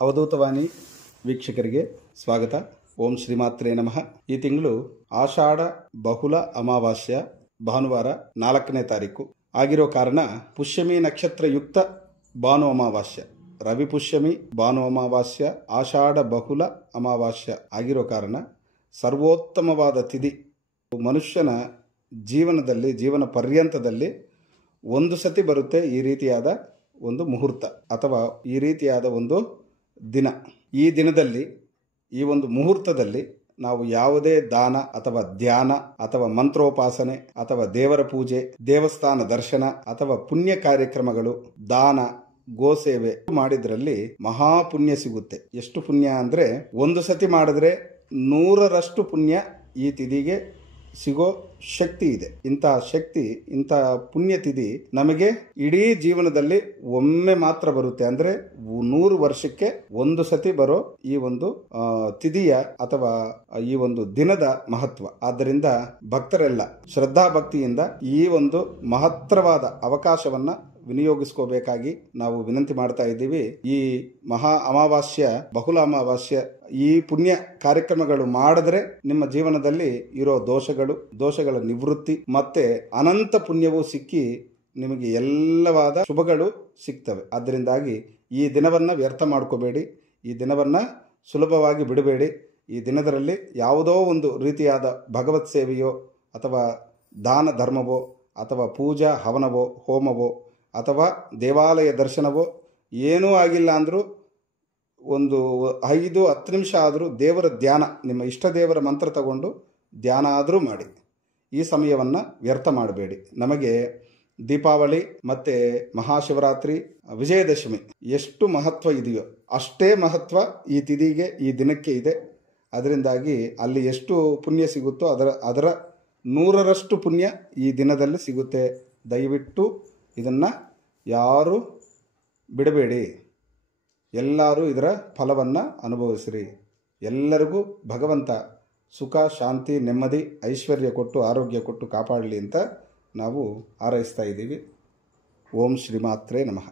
ಅವಧೂತವಾಣಿ ವೀಕ್ಷಕರಿಗೆ ಸ್ವಾಗತ. ಓಂ ಶ್ರೀಮಾತ್ರೇ ನಮಃ. ಈ ತಿಂಗಳು ಆಷಾಢ ಬಹುಲ ಅಮಾವಾಸ್ಯ ಭಾನುವಾರ 4ನೇ ತಾರೀಕು ಆಗಿರೋ ಕಾರಣ ಪುಷ್ಯಮಿ ನಕ್ಷತ್ರ ಯುಕ್ತ ಭಾನು ಅಮಾವಾಸ್ಯ, ರವಿ ಪುಷ್ಯಮಿ ಭಾನು ಅಮಾವಾಸ್ಯ, ಆಷಾಢ ಬಹುಲ ಅಮಾವಾಸ್ಯ ಆಗಿರೋ ಕಾರಣ ಸರ್ವೋತ್ತಮವಾದ ತಿಥಿ. ಮನುಷ್ಯನ ಜೀವನದಲ್ಲಿ, ಜೀವನ ಪರ್ಯಂತದಲ್ಲಿ ಒಂದು ಸತಿ ಬರುತ್ತೆ ಈ ರೀತಿಯಾದ ಒಂದು ಮುಹೂರ್ತ ಅಥವಾ ಈ ರೀತಿಯಾದ ಒಂದು ದಿನ. ಈ ದಿನದಲ್ಲಿ, ಈ ಒಂದು ಮುಹೂರ್ತದಲ್ಲಿ ನಾವು ಯಾವುದೇ ದಾನ ಅಥವಾ ಧ್ಯಾನ ಅಥವಾ ಮಂತ್ರೋಪಾಸನೆ ಅಥವಾ ದೇವರ ಪೂಜೆ, ದೇವಸ್ಥಾನ ದರ್ಶನ ಅಥವಾ ಪುಣ್ಯ ಕಾರ್ಯಕ್ರಮಗಳು, ದಾನ, ಗೋಸೇವೆ ಮಾಡಿದ್ರಲ್ಲಿ ಮಹಾಪುಣ್ಯ ಸಿಗುತ್ತೆ. ಎಷ್ಟು ಪುಣ್ಯ ಅಂದರೆ ಒಂದು ಸತಿ ಮಾಡಿದ್ರೆ 100ರಷ್ಟು ಪುಣ್ಯ ಈ ತಿಥಿಗೆ ಸಿಗೋ ಶಕ್ತಿ ಇದೆ. ಇಂತಹ ಶಕ್ತಿ, ಇಂತಹ ಪುಣ್ಯ ತಿಥಿ ನಮಗೆ ಇಡೀ ಜೀವನದಲ್ಲಿ ಒಮ್ಮೆ ಮಾತ್ರ ಬರುತ್ತೆ. ಅಂದ್ರೆ 100 ವರ್ಷಕ್ಕೆ ಒಂದು ಸತಿ ಬರೋ ಈ ಒಂದು ತಿಥಿಯ ಅಥವಾ ಈ ಒಂದು ದಿನದ ಮಹತ್ವ. ಆದ್ದರಿಂದ ಭಕ್ತರೆಲ್ಲ ಶ್ರದ್ಧಾ ಭಕ್ತಿಯಿಂದ ಈ ಒಂದು ಮಹತ್ತರವಾದ ಅವಕಾಶವನ್ನ ವಿನಿಯೋಗಿಸ್ಕೋಬೇಕಾಗಿ ನಾವು ವಿನಂತಿ ಮಾಡ್ತಾ ಇದ್ದೀವಿ. ಈ ಮಹಾ ಅಮಾವಾಸ್ಯ, ಬಹುಲ ಅಮಾವಾಸ್ಯ, ಈ ಪುಣ್ಯ ಕಾರ್ಯಕ್ರಮಗಳು ಮಾಡಿದ್ರೆ ನಿಮ್ಮ ಜೀವನದಲ್ಲಿ ಇರೋ ದೋಷಗಳ ನಿವೃತ್ತಿ ಮತ್ತೆ ಅನಂತ ಪುಣ್ಯವು ಸಿಕ್ಕಿ ನಿಮಗೆ ಎಲ್ಲವಾದ ಶುಭಗಳು ಸಿಗ್ತವೆ. ಆದ್ದರಿಂದಾಗಿ ಈ ದಿನವನ್ನ ವ್ಯರ್ಥ ಮಾಡ್ಕೋಬೇಡಿ, ಈ ದಿನವನ್ನ ಸುಲಭವಾಗಿ ಬಿಡಬೇಡಿ. ಈ ದಿನದಲ್ಲಿ ಯಾವುದೋ ಒಂದು ರೀತಿಯಾದ ಭಗವತ್ ಸೇವೆಯೋ ಅಥವಾ ದಾನ ಧರ್ಮವೋ ಅಥವಾ ಪೂಜಾ ಹವನವೋ ಹೋಮವೋ ಅಥವಾ ದೇವಾಲಯ ದರ್ಶನವೋ ಏನೂ ಆಗಿಲ್ಲ ಅಂದರೂ ಒಂದು 5-10 ನಿಮಿಷ ಆದರೂ ದೇವರ ಧ್ಯಾನ, ನಿಮ್ಮ ಇಷ್ಟ ದೇವರ ಮಂತ್ರ ತಗೊಂಡು ಧ್ಯಾನ ಆದರೂ ಮಾಡಿ. ಈ ಸಮಯವನ್ನು ವ್ಯರ್ಥ ಮಾಡಬೇಡಿ. ನಮಗೆ ದೀಪಾವಳಿ ಮತ್ತು ಮಹಾಶಿವರಾತ್ರಿ, ವಿಜಯದಶಮಿ ಎಷ್ಟು ಮಹತ್ವ ಇದೆಯೋ ಅಷ್ಟೇ ಮಹತ್ವ ಈ ತಿಥಿಗೆ, ಈ ದಿನಕ್ಕೆ ಇದೆ. ಅದರಿಂದಾಗಿ ಅಲ್ಲಿ ಎಷ್ಟು ಪುಣ್ಯ ಸಿಗುತ್ತೋ ಅದರ 100ರಷ್ಟು ಪುಣ್ಯ ಈ ದಿನದಲ್ಲಿ ಸಿಗುತ್ತೆ. ದಯವಿಟ್ಟು ಇದನ್ನು ಯಾರೂ ಬಿಡಬೇಡಿ. ಎಲ್ಲರೂ ಇದರ ಫಲವನ್ನು ಅನುಭವಿಸಿರಿ. ಎಲ್ಲರಿಗೂ ಭಗವಂತ ಸುಖ, ಶಾಂತಿ, ನೆಮ್ಮದಿ, ಐಶ್ವರ್ಯ ಕೊಟ್ಟು, ಆರೋಗ್ಯ ಕೊಟ್ಟು ಕಾಪಾಡಲಿ ಅಂತ ನಾವು ಹಾರೈಸ್ತಾ ಇದ್ದೀವಿ. ಓಂ ಶ್ರೀಮಾತ್ರೇ ನಮಃ.